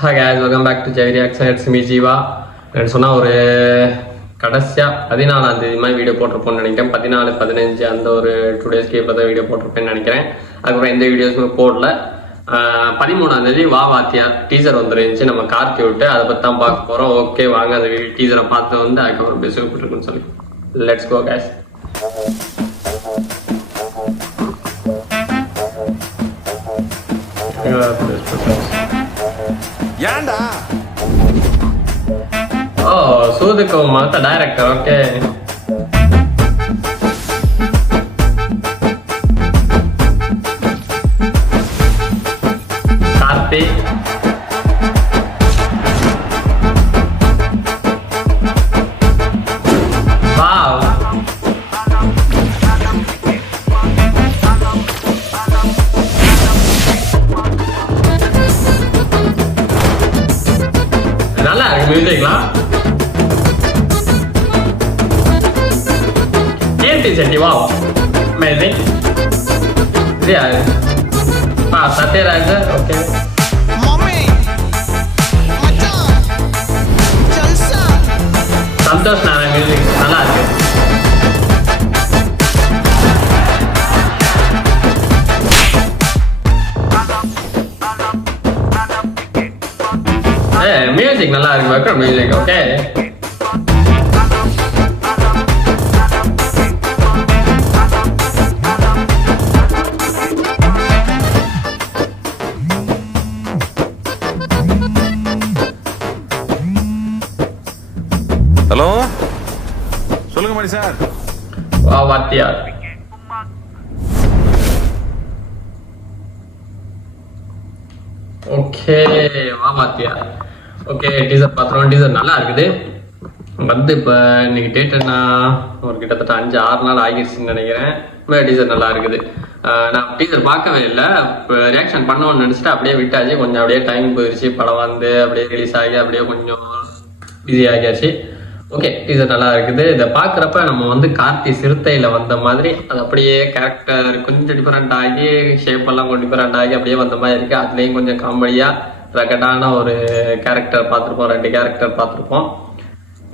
Hi guys, welcome back to Jai Reaction. It's me Jiva. சொன்னால் ஒரு கடைசியாக 14ஆம் தேதி மாதிரி வீடியோ போட்டிருப்போம்னு நினைக்கிறேன். 14, 15 அந்த ஒரு 2 days கேப்பில் தான் வீடியோ போட்டிருப்பேன்னு நினைக்கிறேன். அதுக்கப்புறம் எந்த வீடியோஸுமே போடல. 13ஆம் தேதி வா வாத்தியார் டீசர் வந்துருந்துச்சு, நம்ம கார்த்தி விட்டு அதை பற்றி தான் பார்க்க போகிறோம். ஓகே வாங்க அந்த டீசரை பார்த்து வந்து அதுக்கப்புறம் பேசிக்கிட்டுருக்குன்னு சொல்லி லெட்ஸ் கோ guys. ஏண்டா ஓ சூதுக்கு மத்த டைரக்டர். ஓகே கார்த்தி வாவ் நல்லா இருக்கு மியூசிக்லாம். கேட்டி செட்டி வாவ் அமேசிங். இது யாரு? சத்யராஜ். ஓகே சந்தோஷ் நாராயண் மியூசிக் நல்லா இருக்கு. மியூசிக் நல்லா இருக்கு, பேக்ரவுண்ட் மியூசிக். ஓகே ஹலோ சொல்லுங்க மணி சார். வா வாத்தியார். ஓகே வா வாத்தியார். ஓகே டீசர் பார்த்துருவோம். டீசர் நல்லா இருக்குது. வந்து இப்போ இன்னைக்கு டேட் என்ன, ஒரு கிட்டத்தட்ட 5-6 நாள் ஆகிடுச்சுன்னு நினைக்கிறேன். டீசர் நல்லா இருக்குது. நான் டீசர் பார்க்கவே இல்லை, இப்போ ரியாக்ஷன் பண்ணணும்னு நினச்சிட்டு அப்படியே விட்டாச்சு. கொஞ்சம் அப்படியே டைம் போயிடுச்சு, படம் வந்து அப்படியே ரிலீஸ் ஆகி அப்படியே கொஞ்சம் பிஸி ஆகியாச்சு. ஓகே டீசர் நல்லா இருக்குது. இதை பார்க்குறப்ப நம்ம வந்து கார்த்தி சிறுத்தையில் வந்த மாதிரி அது அப்படியே கேரக்டர் கொஞ்சம் டிஃப்ரெண்ட் ஆகி ஷேப்பெல்லாம் கொஞ்சம் டிஃப்ரெண்ட் ஆகி அப்படியே வந்த மாதிரி இருக்குது. அதுலேயும் கொஞ்சம் காமெடியாக ரகடான ஒரு கேரக்டர் பார்த்துருப்போம், 2 கேரக்டர் பார்த்துருப்போம்.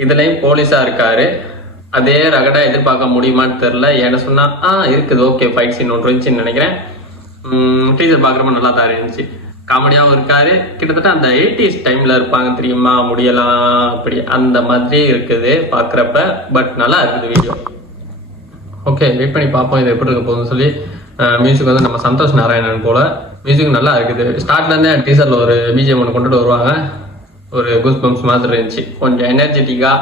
இதுலேயும் போலீஸாக இருக்காரு. அதே ரகடாக எதிர்பார்க்க முடியுமான்னு தெரில. என்ன சொன்னால் இருக்குது. ஓகே ஃபைட் சீன் ஒன்று இருந்துச்சுன்னு நினைக்கிறேன். டீசர் பார்க்குறப்ப நல்லா தான் இருந்துச்சு, காமெடியாகவும் இருக்காரு. கிட்டத்தட்ட அந்த 80s டைமில் இருப்பாங்க தெரியுமா, முடியலாம் அப்படி அந்த மாதிரி இருக்குது பார்க்குறப்ப. பட் நல்லா இருக்குது வீடியோ. ஓகே வெயிட் பண்ணி பார்ப்போம் இது எப்படி இருக்க போகுதுன்னு சொல்லி. மியூசிக் வந்து நம்ம சந்தோஷ் நாராயணன் போல் மியூசிக் நல்லா இருக்குது. ஸ்டார்ட்லேருந்தே டீசரில் ஒரு பிஜிஎம் ஒன்று கொண்டுட்டு வருவாங்க, ஒரு கூஸ் பம்ப்ஸ் மாதிரி இருந்துச்சு, கொஞ்சம் எனர்ஜெட்டிக்காக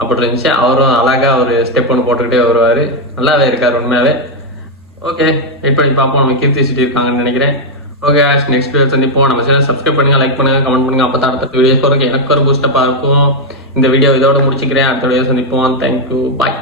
அப்படி இருந்துச்சு. அவரும் அழகாக ஒரு ஸ்டெப் ஒன்று போட்டுக்கிட்டே வருவார். நல்லாவே இருக்கார் உண்மையாகவே. ஓகே வெயிட் பண்ணி பார்ப்போம். நம்ம கீர்த்தி சிட்டி இருக்காங்கன்னு நினைக்கிறேன். ஓகே நெக்ஸ்ட் வீடியோ சந்திப்போம். நம்ம சேனல் சப்ஸ்கிரைப் பண்ணுங்கள், லைக் பண்ணுங்கள், கமெண்ட் பண்ணுங்கள். அப்போ தான் அடுத்த வீடியோஸ் வரைக்கும் எனக்கு ஒரு பூஸ்டப்பாக இருக்கும். இந்த வீடியோ இதோட முடிச்சுக்கிறேன். அடுத்த வீடியோ சந்திப்போம். தேங்க்யூ, பாய்.